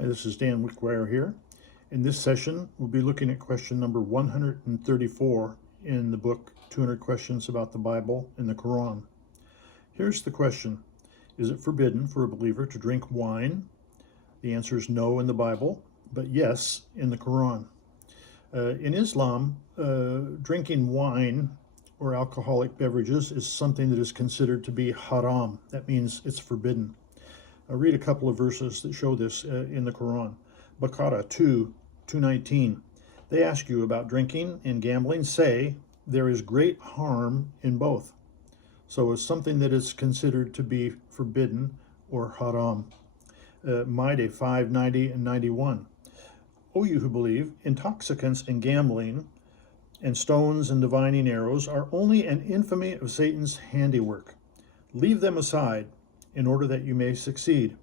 This is Dan Wickwire here. In this session, we'll be looking at question number 134 in the book 200 Questions About the Bible in the Qur'an. Here's the question. Is it forbidden for a believer to drink wine? The answer is no in the Bible, but yes in the Qur'an. In Islam, drinking wine or alcoholic beverages is something that is considered to be haram. That means it's forbidden. I'll read a couple of verses that show this in the Quran. Baqarah 2:219. They ask you about drinking and gambling. Say, there is great harm in both. So it's something that is considered to be forbidden or haram. Maide 5:90 and 91. O you who believe, intoxicants and gambling and stones and divining arrows are only an infamy of Satan's handiwork. Leave them aside, in order that you may succeed.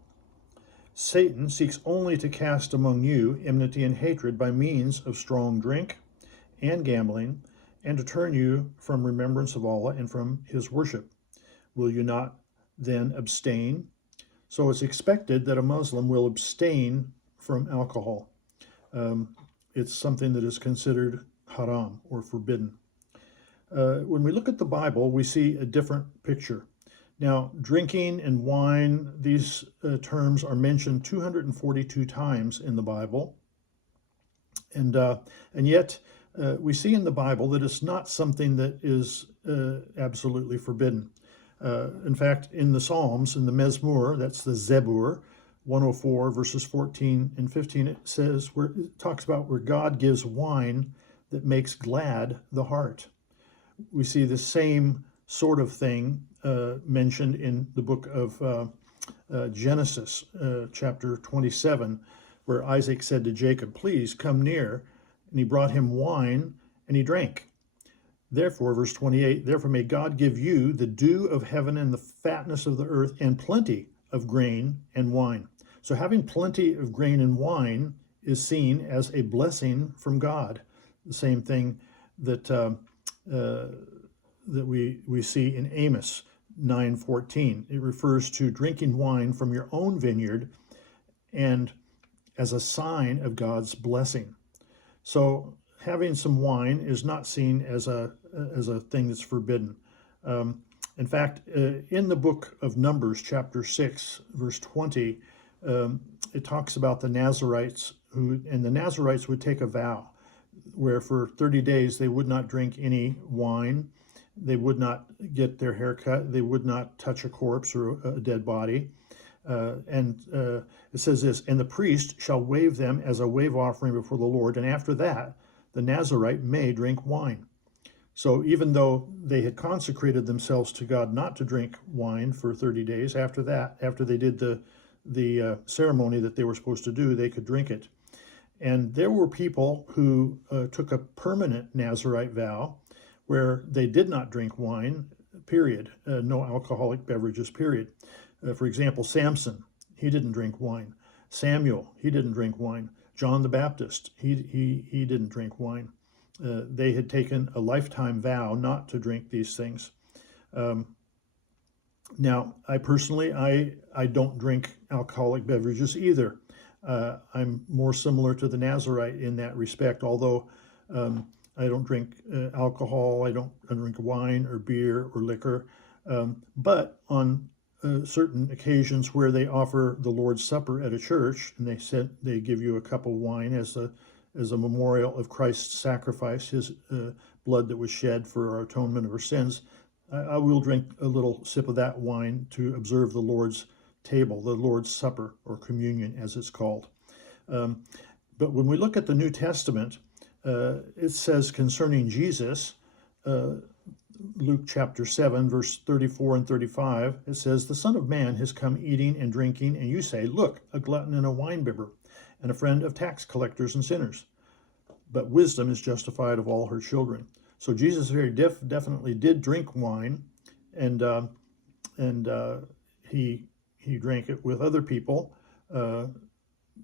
Satan seeks only to cast among you enmity and hatred by means of strong drink and gambling, and to turn you from remembrance of Allah and from his worship. Will you not then abstain? So it's expected that a Muslim will abstain from alcohol. It's something that is considered haram or forbidden. When we look at the Bible, we see a different picture. Now, drinking and wine, these terms are mentioned 242 times in the Bible. And yet, we see in the Bible that it's not something that is absolutely forbidden. In fact, in the Psalms, in the Mezmur, that's the Zebur, 104 verses 14 and 15, it says, it talks about where God gives wine that makes glad the heart. We see the same sort of thing mentioned in the book of Genesis, chapter 27, where Isaac said to Jacob, please come near. And he brought him wine, and he drank. Therefore, verse 28, therefore may God give you the dew of heaven and the fatness of the earth and plenty of grain and wine. So having plenty of grain and wine is seen as a blessing from God. The same thing that we see in Amos 9:14. It refers to drinking wine from your own vineyard and as a sign of God's blessing. So having some wine is not seen as a thing that's forbidden. In fact, in the book of Numbers, chapter 6, verse 20, it talks about the Nazarites, and the Nazarites would take a vow where for 30 days they would not drink any wine. They would not get their hair cut. They would not touch a corpse or a dead body. It says this, and the priest shall wave them as a wave offering before the Lord. And after that, the Nazarite may drink wine. So even though they had consecrated themselves to God not to drink wine for 30 days, after that, after they did the ceremony that they were supposed to do, they could drink it. And there were people who took a permanent Nazarite vow, where they did not drink wine, period, no alcoholic beverages, period. For example, Samson, he didn't drink wine. Samuel, he didn't drink wine. John the Baptist, he didn't drink wine. They had taken a lifetime vow not to drink these things. Now, I personally, I don't drink alcoholic beverages either. I'm more similar to the Nazarite in that respect, although I don't drink alcohol, I don't drink wine or beer or liquor, but on certain occasions where they offer the Lord's Supper at a church, and they give you a cup of wine as a memorial of Christ's sacrifice, his blood that was shed for our atonement of our sins, I will drink a little sip of that wine to observe the Lord's table, the Lord's Supper, or communion as it's called. But when we look at the New Testament, it says concerning Jesus, Luke chapter 7, verse 34 and 35, it says, the Son of Man has come eating and drinking, and you say, look, a glutton and a winebibber, and a friend of tax collectors and sinners. But wisdom is justified of all her children. So Jesus very definitely did drink wine, and he drank it with other people.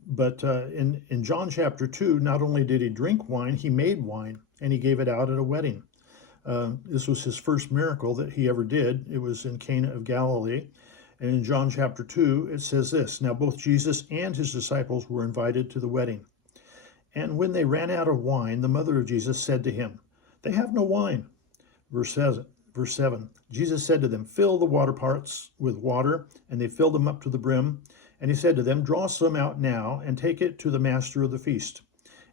But in John chapter 2, not only did he drink wine, he made wine, and he gave it out at a wedding. This was his first miracle that he ever did. It was in Cana of Galilee. And in John chapter 2, it says this: Now both Jesus and his disciples were invited to the wedding. And when they ran out of wine, the mother of Jesus said to him, They have no wine. Verse 7, Jesus said to them, Fill the water pots with water, and they filled them up to the brim. And he said to them, Draw some out now, and take it to the master of the feast.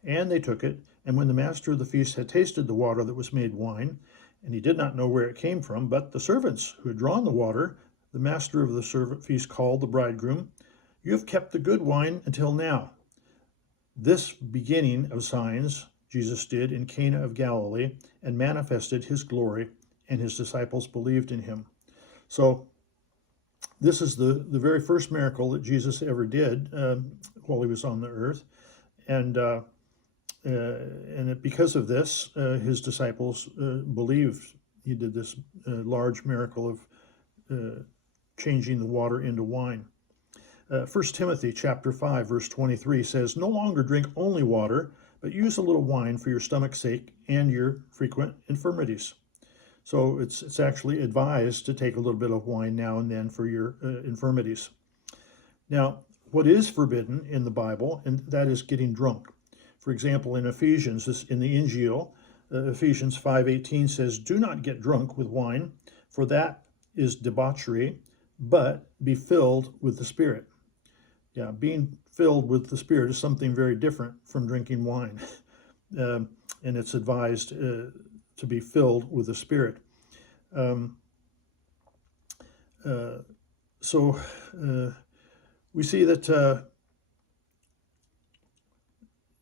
And they took it, and when the master of the feast had tasted the water that was made wine, and he did not know where it came from, but the servants who had drawn the water, the master of the servant feast called the bridegroom, You have kept the good wine until now. This beginning of signs Jesus did in Cana of Galilee and manifested his glory, and his disciples believed in him. So this is the very first miracle that Jesus ever did while he was on the earth. And because of this, his disciples believed he did this large miracle of changing the water into wine. 1 Timothy chapter 5, verse 23 says, No longer drink only water, but use a little wine for your stomach's sake and your frequent infirmities. So it's actually advised to take a little bit of wine now and then for your infirmities. Now, what is forbidden in the Bible, and that is getting drunk. For example, in Ephesians, in the Injil, Ephesians 5:18 says, Do not get drunk with wine, for that is debauchery, but be filled with the Spirit. Yeah, being filled with the Spirit is something very different from drinking wine. And it's advised to be filled with the Spirit. So we see that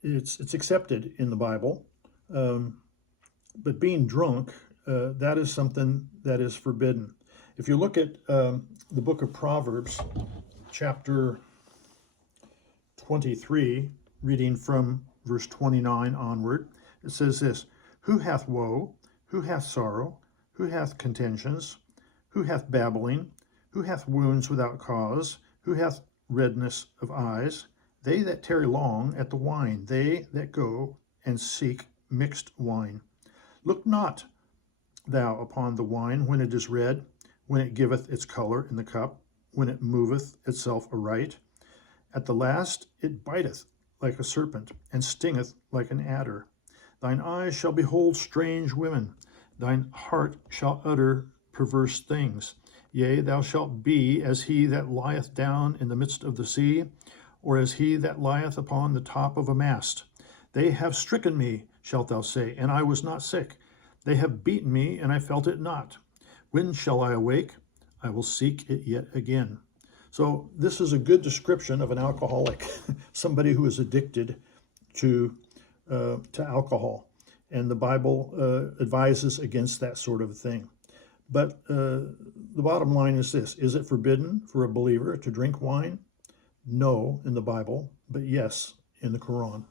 it's accepted in the Bible, but being drunk, that is something that is forbidden. If you look at the book of Proverbs, chapter 23, reading from verse 29 onward, it says this: Who hath woe? Who hath sorrow? Who hath contentions? Who hath babbling? Who hath wounds without cause? Who hath redness of eyes? They that tarry long at the wine, they that go and seek mixed wine. Look not thou upon the wine when it is red, when it giveth its color in the cup, when it moveth itself aright. At the last it biteth like a serpent, and stingeth like an adder. Thine eyes shall behold strange women, thine heart shall utter perverse things. Yea, thou shalt be as he that lieth down in the midst of the sea, or as he that lieth upon the top of a mast. They have stricken me, shalt thou say, and I was not sick. They have beaten me, and I felt it not. When shall I awake? I will seek it yet again. So this is a good description of an alcoholic, somebody who is addicted to alcohol. And the Bible advises against that sort of thing. But the bottom line is this: is it forbidden for a believer to drink wine? No, in the Bible, but yes, in the Qur'an.